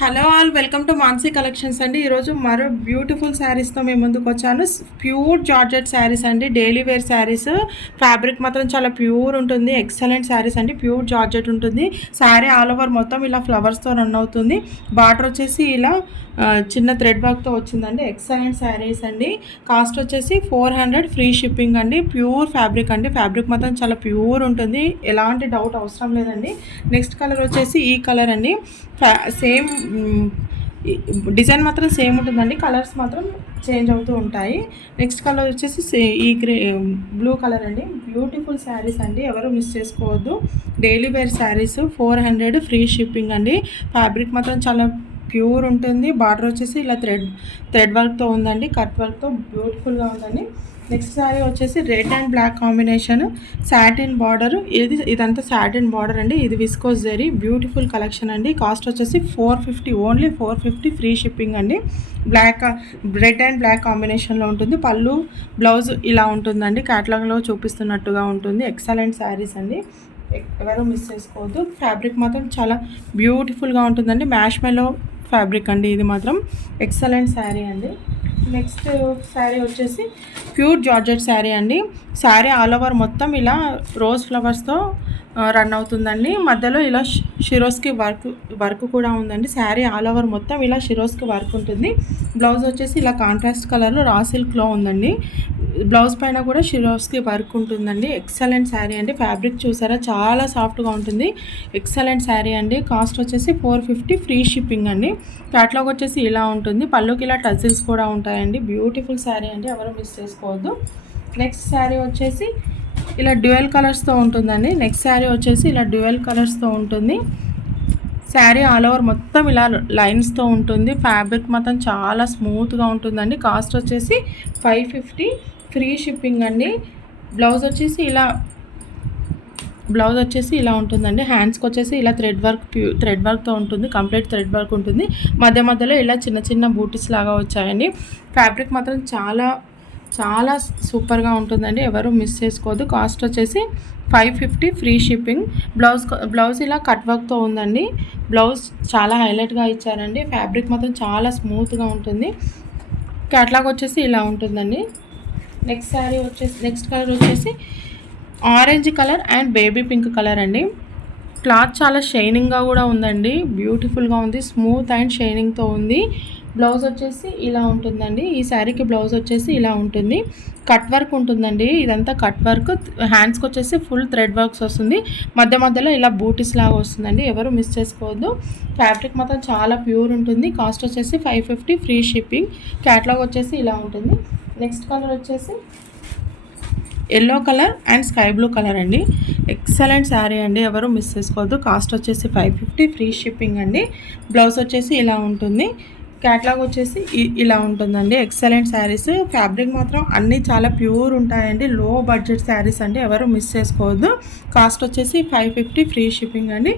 Hello all, welcome to Mansi collections అండి. ఈరోజు మరో బ్యూటిఫుల్ శారీస్తో మేము ముందుకు వచ్చాను. ప్యూర్ జార్జెట్ శారీస్ అండి, డైలీ వేర్ శారీస్. ఫ్యాబ్రిక్ మాత్రం చాలా ప్యూర్ ఉంటుంది. ఎక్సలెంట్ శారీస్ అండి, ప్యూర్ జార్జెట్ ఉంటుంది. శారీ ఆల్ ఓవర్ మొత్తం ఇలా ఫ్లవర్స్తో రన్ అవుతుంది. బార్డర్ వచ్చేసి ఇలా చిన్న థ్రెడ్ వర్క్తో వచ్చిందండి. ఎక్సలెంట్ శారీస్ అండి. కాస్ట్ వచ్చేసి 400, ఫ్రీ షిప్పింగ్ అండి. ప్యూర్ ఫ్యాబ్రిక్ అండి. ఫ్యాబ్రిక్ మాత్రం చాలా ప్యూర్ ఉంటుంది, ఎలాంటి డౌట్ అవసరం లేదండి. నెక్స్ట్ కలర్ వచ్చేసి ఈ కలర్ అండి. సేమ్ డిజైన్ మాత్రం సేమ్ ఉంటుందండి, కలర్స్ మాత్రం చేంజ్ అవుతూ ఉంటాయి. నెక్స్ట్ కలర్ వచ్చేసి ఈ బ్లూ కలర్ అండి. బ్యూటిఫుల్ శారీస్ అండి, ఎవరు మిస్ చేసుకోవద్దు. Daily wear saris 400, free shipping అండి. ఫ్యాబ్రిక్ మాత్రం చాలా ప్యూర్ ఉంటుంది. బార్డర్ వచ్చేసి ఇలా థ్రెడ్ వర్క్తో ఉందండి, కట్ వర్క్తో బ్యూటిఫుల్గా ఉందండి. నెక్స్ట్ శారీ వచ్చేసి red and black combination, satin border. ఇదంతా సాటిన్ బార్డర్ అండి. ఇది విస్కోస్ జరీ, బ్యూటిఫుల్ కలెక్షన్ అండి. కాస్ట్ వచ్చేసి 450, ఓన్లీ 450, ఫ్రీ షిప్పింగ్ అండి. రెడ్ అండ్ బ్లాక్ కాంబినేషన్లో ఉంటుంది. పళ్ళు బ్లౌజ్ ఇలా ఉంటుందండి, క్యాటలాగ్లో చూపిస్తున్నట్టుగా ఉంటుంది. ఎక్సలెంట్ శారీస్ అండి, ఎవరు మిస్ చేసుకోవద్దు. ఫ్యాబ్రిక్ మాత్రం చాలా బ్యూటిఫుల్గా ఉంటుందండి. మ్యాష్ మెలో ఫ్యాబ్రిక్ అండి, ఇది మాత్రం ఎక్సలెంట్ శారీ అండి. నెక్స్ట్ శారీ వచ్చేసి ప్యూర్ జార్జెట్ శారీ అండి. శారీ ఆల్ ఓవర్ మొత్తం ఇలా రోజ్ ఫ్లవర్స్తో రన్ అవుతుందండి. మధ్యలో ఇలా షిరోస్కి వర్క్ కూడా ఉందండి. శారీ ఆల్ ఓవర్ మొత్తం ఇలా షిరోస్కి వర్క్ ఉంటుంది. బ్లౌజ్ వచ్చేసి ఇలా కాంట్రాస్ట్ కలర్లో రా సిల్క్లో ఉందండి. బ్లౌజ్ పైన కూడా షిరోస్కి వర్క్ ఉంటుందండి. ఎక్సలెంట్ శారీ అండి. ఫ్యాబ్రిక్ చూసారా, చాలా సాఫ్ట్గా ఉంటుంది. ఎక్సలెంట్ శారీ అండి. కాస్ట్ వచ్చేసి 450, ఫ్రీ షిప్పింగ్ అండి. క్యాట్లాగ్ వచ్చేసి ఇలా ఉంటుంది. పళ్ళుకి ఇలా టజిల్స్ కూడా ఉంటాయండి. బ్యూటిఫుల్ శారీ అండి, ఎవరు మిస్ చేసుకోవద్దు. నెక్స్ట్ శారీ వచ్చేసి ఇలా డ్యూయల్ కలర్స్తో ఉంటుందండి. నెక్స్ట్ శారీ వచ్చేసి ఇలా డ్యూయల్ కలర్స్తో ఉంటుంది. శారీ ఆల్ ఓవర్ మొత్తం ఇలా లైన్స్తో ఉంటుంది. ఫ్యాబ్రిక్ మాత్రం చాలా స్మూత్గా ఉంటుందండి. కాస్ట్ వచ్చేసి 550, ఫ్రీ షిప్పింగ్ అండి. బ్లౌజ్ వచ్చేసి ఇలా ఉంటుందండి. హ్యాండ్స్కి వచ్చేసి ఇలా థ్రెడ్ వర్క్తో ఉంటుంది. కంప్లీట్ థ్రెడ్ వర్క్ ఉంటుంది. మధ్య మధ్యలో ఇలా చిన్న చిన్న బూటీస్ లాగా వచ్చాయండి. ఫ్యాబ్రిక్ మాత్రం చాలా చాలా సూపర్గా ఉంటుందండి, ఎవరు మిస్ చేసుకోవద్దు. కాస్ట్ వచ్చేసి 550, ఫ్రీ షిప్పింగ్. బ్లౌజ్ ఇలా కట్ వర్క్తో ఉందండి. బ్లౌజ్ చాలా హైలైట్గా ఇచ్చారండి. ఫ్యాబ్రిక్ మాత్రం చాలా స్మూత్గా ఉంటుంది. క్యాట్లాగ్ వచ్చేసి ఇలా ఉంటుందండి. నెక్స్ట్ కలర్ వచ్చేసి orange colour and baby pink colour అండి. క్లాత్ చాలా షైనింగ్గా కూడా ఉందండి, బ్యూటిఫుల్గా ఉంది. స్మూత్ అండ్ షైనింగ్తో ఉంది. బ్లౌజ్ వచ్చేసి ఇలా ఉంటుందండి. ఈ శారీకి బ్లౌజ్ వచ్చేసి ఇలా ఉంటుంది. కట్ వర్క్ ఉంటుందండి, ఇదంతా కట్ వర్క్. హ్యాండ్స్కి వచ్చేసి ఫుల్ థ్రెడ్ వర్క్స్ వస్తుంది. మధ్య మధ్యలో ఇలా బూటీస్ లాగా వస్తుందండి, ఎవరు మిస్ చేసుకోవద్దు. ఫ్యాబ్రిక్ మాత్రం చాలా ప్యూర్ ఉంటుంది. కాస్ట్ వచ్చేసి 550, ఫ్రీ షిప్పింగ్. క్యాటలాగ్ వచ్చేసి ఇలా ఉంటుంది. నెక్స్ట్ కలర్ వచ్చేసి yellow colour and sky blue colour అండి. ఎక్సలెంట్ శారీ అండి, ఎవరు మిస్ చేసుకోవద్దు. కాస్ట్ వచ్చేసి 550, ఫ్రీ షిప్పింగ్ అండి. బ్లౌజ్ వచ్చేసి ఇలా ఉంటుంది. క్యాటలాగ్ వచ్చేసి ఇలా ఉంటుందండి. ఎక్సలెంట్ శారీస్. ఫ్యాబ్రిక్ మాత్రం అన్నీ చాలా ప్యూర్ ఉంటాయండి. లో బడ్జెట్ శారీస్ అండి, ఎవరు మిస్ చేసుకోవద్దు. కాస్ట్ వచ్చేసి 550, ఫ్రీ షిప్పింగ్ అండి.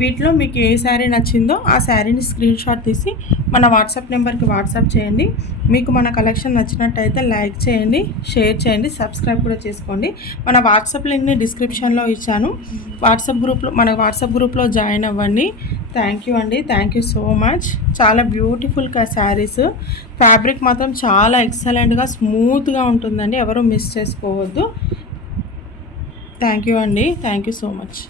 వీటిలో మీకు ఏ శారీ నచ్చిందో ఆ శారీని స్క్రీన్ షాట్ తీసి మన వాట్సాప్ నెంబర్కి వాట్సాప్ చేయండి. మీకు మన కలెక్షన్ నచ్చినట్టయితే లైక్ చేయండి, షేర్ చేయండి, సబ్స్క్రైబ్ కూడా చేసుకోండి. మన వాట్సాప్ లింక్ని డిస్క్రిప్షన్లో ఇచ్చాను. మన వాట్సాప్ గ్రూప్లో జాయిన్ అవ్వండి. థ్యాంక్ యూ అండి, థ్యాంక్ యూ సో మచ్. చాలా బ్యూటిఫుల్గా శారీస్. ఫ్యాబ్రిక్ మాత్రం చాలా ఎక్సలెంట్గా స్మూత్గా ఉంటుందండి, ఎవరు మిస్ చేసుకోవద్దు. థ్యాంక్ యూ అండి, థ్యాంక్ యూ సో మచ్.